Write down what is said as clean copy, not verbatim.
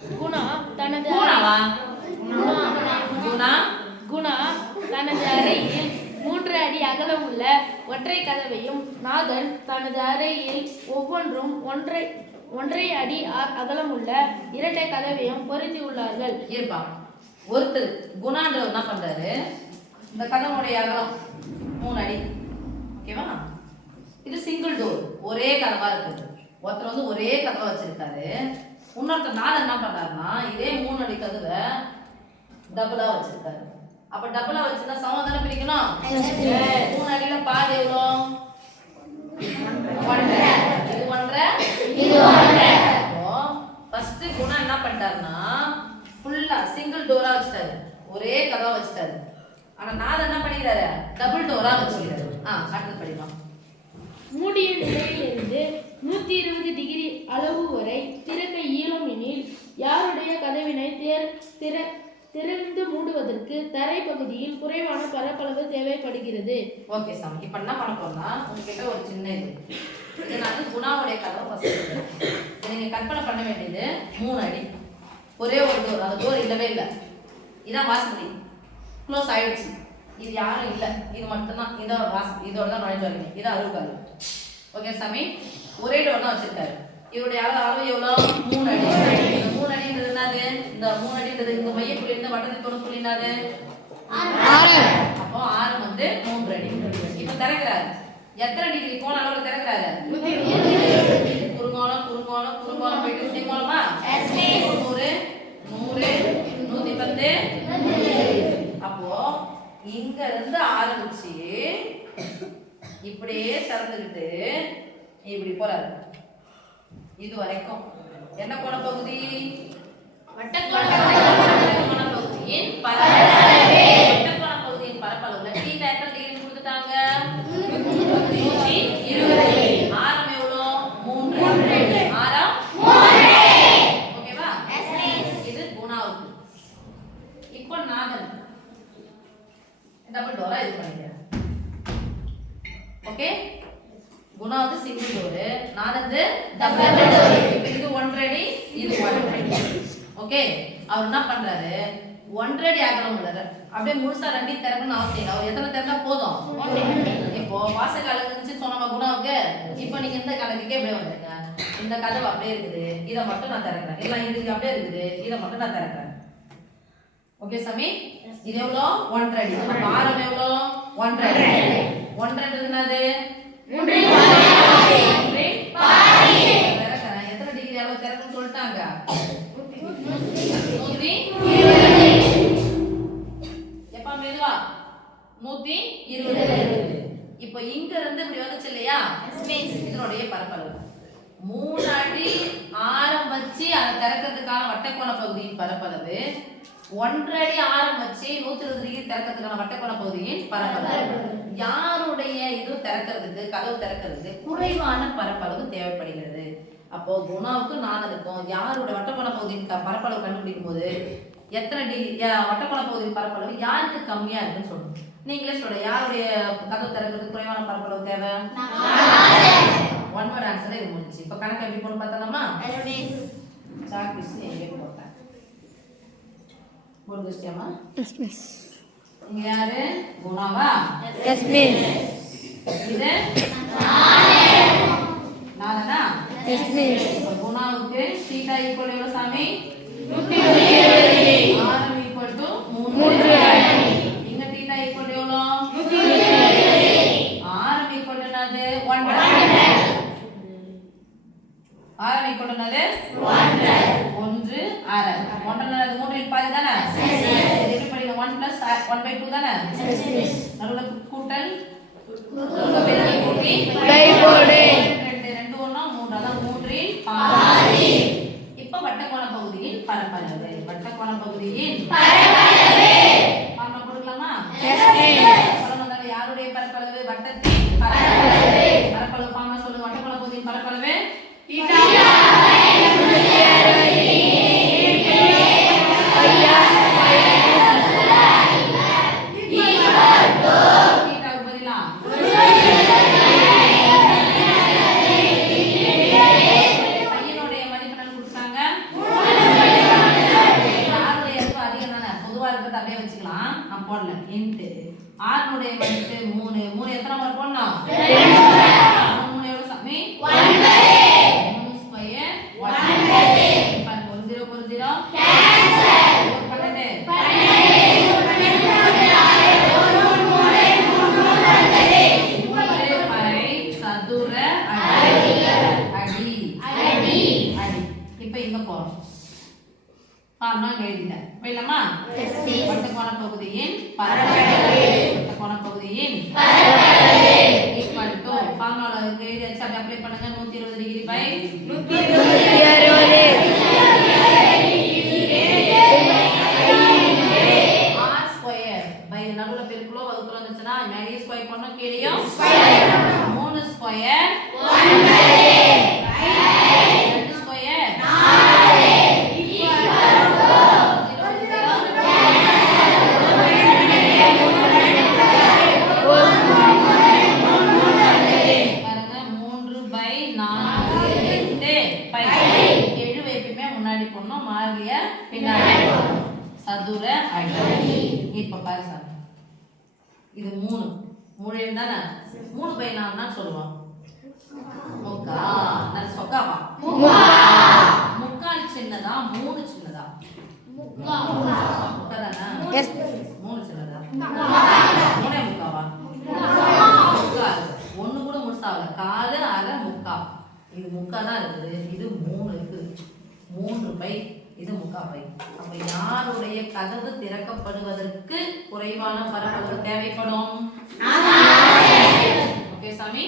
குணா தனது அறையில் 3 அடி அகலமுள்ள ஒற்றை கதவையும் நாதன் தனது அறையில் ஒவ்வொன்றும் ஒன்றரை அடி அகலமுள்ள இரட்டை கதவையும் பொருத்தி உள்ளார்கள். ஒருத்தர் குணான்றவர் என்ன பண்றாரு, இந்த கதவுடைய அகலம் 3 அடி, ஓகேவா? இது சிங்கிள் டோர், ஒரே கதவா இருக்குது. ஒருத்தர் வந்து ஒரே கதவை வச்சிருக்காரு. இன்னொருத்தர் நாதன் என்ன பண்றாருன்னா இதே 3 அடி கதவை டபுளா வச்சிருக்காரு. அப்ப டபுளா வச்சிருந்தா சமம் தானே பிரிக்கணும். 3 அடியில பாதி எவ்வளோ? 1.5. இது 1.5, இது 1.5. அப்போ ஃபர்ஸ்ட் குணா என்ன பண்ணிட்டாருன்னா ஃபுல்லா சிங்கிள் டோரா வச்சிட்டாரு, ஒரே கதவா வச்சிட்டாரு. ஆனா நாதன் என்ன பண்ணிக்கிறாரு, டபுள் டோரா வச்சிருக்காரு. அடுத்து படிக்கலாம். மூடிய நிலையிலிருந்து 120 டிகிரி அளவு வரை திறக்க இயலும் எனில் யாருடைய கதவினை திறந்து மூடுவதற்கு தரை பகுதியில் குறைவான பரப்பளவு தேவைப்படுகிறது. ஓகே சாமி, இப்போ என்ன பண்ண போறோம்னா உங்ககிட்ட ஒரு சின்ன இது நான் குணாவுடைய கதவை ஃபர்ஸ்ட் நீங்க கற்பனை பண்ண வேண்டியது 3 அடி, ஒரே ஒரு டோர், அந்த டோர் இல்லவே இல்லை. இதான் வாசப்படி, க்ளோஸ் ஆயிடுச்சு. இது யாரும் இல்லை, இது மட்டும்தான். இதோட இதோட தான் நுழைஞ்சு வரீங்க. இது அறுபது. ஓகே சாமி, ஒரே டோர் தான் வச்சிருக்காரு. இவருடைய அளவு எவ்வளோ? 3 அடி. 3 அடின்றது என்னது? இந்த 3 அடின்றது இந்த மையப்புள்ளி இருந்து வட்டத்தின் தொடுப்புள்ளி என்னது? அப்போ ஆரம் வந்து 3 அடி. இப்போ திறக்கிறாரு. எத்தனை டிகிரி கோண அளவுல திறக்கிறாரு? குறுங்கோணம் குறுங்கோணம் குறுங்கோணம் போயிட்டு செங்கோணமா? 100 100 110. அப்போ இங்க இருந்து ஆரம்பிச்சு இப்படியே திறந்துக்கிட்டு இப்படி போறாரு. இது வரைக்கும் என்ன கோண பகுதி? வட்டக்கோண பகுதியின் பரப்பளவு. வட்டக்கோண பகுதியின் பரப்பளவுல தீட்டா எத்தனை டிகிரி கொடுத்துட்டாங்க? 120. ஆரம் எவ்வளோ? 3. ஆரம் 3. ஓகேவா? இது குணாவுக்கு. இப்போ நாதன் டபுள் டோரா இது பண்ணிக்கிறேன். ஓகே, குணா வந்து சிங்கிள் டோர், நாதன் டபுள் டோர். இப்போ இது 1 அடி, இது 1 அடி. ஓகே, அவர் என்ன பண்றாரு, 1 அடி அகலம் உள்ளாரு. அப்படியே முழுசா 2 திறக்கணும்னு அவசியம் இல்லை. அவர் எத்தனை திறந்தா போதும்? இப்போ வாசக்கால இருந்துச்சு சொன்னோமா குணாவுக்கு. இப்போ நீங்க இந்த கணக்குக்கே அப்படியே வந்துருங்க. இந்த கதவு அப்படியே இருக்குது, இதை மட்டும் நான் திறக்கிறேன். எல்லாம் இது அப்படியே இருக்குது, இதை மட்டும் நான் திறக்கிறேன். ஓகே சாமி, இது எவ்வளோ? 1 அடி. அப்ப ஆரம் எவ்வளோ? 1 அடி. 1 என்னது? 3 பாதி. எத்தனை டிகிரி அளவு திறக்கணும்னு சொல்லிட்டாங்க? 120. எப்ப மெதுவா? 120. இப்போ இங்க இருந்து இப்படி வந்துச்சு இல்லையா? இதனுடைய பரப்பளவு 3 அடி ஆரம் வச்சு அதை திறக்கிறதுக்கான வட்டக்கோண பகுதியின் பரப்பளவு, 1 அடி ஆரம் வச்சு 120 டிகிரி திறக்கிறதுக்கான வட்டக்கோண பகுதியின் பரப்பளவு. யாருடைய இது திறக்கிறதுக்கு, கதவு திறக்கிறதுக்கு குறைவான பரப்பளவு தேவைப்படுகிறது. அப்போ குணாவுக்கு நாதனுக்கும் யாருடைய வட்டக்கோண பகுதியின் பரப்பளவு கண்டுபிடிக்கும் போது எத்தனை வட்டக்கோண பகுதியின் பரப்பளவு யாருக்கு கம்மியா இருக்குன்னு சொல்லணும். நீங்களே சொல்ல, யாருடைய கதவு திறக்கிறதுக்கு குறைவான பரப்பளவு தேவை? 1 வேர்ட் ஆன்சரே இது முடிஞ்சு. இப்போ கணக்கு எப்படி போன்னு பார்த்தலாமா? சாக் பீஸ் எங்கே போட்டேன் முடிஞ்சிட்டியாமா? S miss. இங்க யாரு? குணாவா? Yes miss. இது நாதனா? Yes miss. குணாவுக்கு தீட்டா ஈக்குவல் எவ்வளவு சாமி? 120. ஆரம் ஈக்குவல் டு 3 அடி. இங்க தீட்டா ஈக்குவல் எவ்வளவு? 120. ஆரம் ஈக்குவல் என்னது? 1 அடி. ஆரம் ஈக்குவல் என்னது? 1 அரை. 1 என்னது? 3 இன் பாதி தானே? எப்படி படிக்கணும்? 1 plus 1/2 தானே? நடுவுல கூட்டல் பெருக்கல் கூட்டி பை போடு. 2 1 3, அதான் 3 இன் பாதி. இப்போ வட்டக்கோண பகுதியின் பரப்பளவு. வட்டக்கோண பகுதியின் பரப்பளவு ஃபார்முலா கொடுக்கலாமா? Yes miss. சொல்லுங்க, யாருடைய பரப்பளவு? வட்டத்தின் பரப்பளவு. பரப்பளவு ஃபார்முலா சொல்லுங்க. வட்டக்கோண பகுதியின் பரப்பளவு தீட்டா பையனுடைய மதிப்பெண் கொடுத்தாங்க நான் போடல இன்ட்டு ஆறுனுடைய மதிப்பு 3 3 எத்தனை முறை போடணும் 3 எவ்வளவு சாமி 3 ஸ்கொயர் 1 பாருங்க 1 0 1 0 கேன்சல் 12 சதுர அடி இப்ப இங்க போறோம் ஃபார்முலா எழுதிட்டேன் போயிடலாமா வட்டக்கோண பகுதியின் வட்டக்கோண பகுதியின் ஈக்குவல் டு ஃபார்முலா எழுதியாச்சு அப்படி அப்ளை பண்ணுங்க 120 degree by 120 r square pi நடுவுல பெருக்குலோ வகுக்குலோ வந்துச்சுன்னா மேலே ஸ்கொயர் பண்ணனும் கீழேயும் 3 ஸ்கொயர் 2 ஸ்கொயர் 4 முன்னாடி போடணும் மாறிய பின்னாடி சதுர அடி இப்ப பாரு சார் இது 3 தானே 3/4 தான் சொல்லுவோம் முக்கா அது சொக்காவா முக்கால் சின்னதா 3 சின்னதா முக்கா தானே 3 சின்னதா 3 முக்காவா முக்கால் ஒண்ணு கூட முடிச்சாவல காலு அரை முக்கா இது முக்கா தான் இருக்குது இது 3 இருக்குது 3 பை இது முக்கா பை அப்ப யாருடைய கதவு திறக்கப்படுவதற்கு குறைவான பரப்பளவு தேவைப்படும் ஓகே சாமி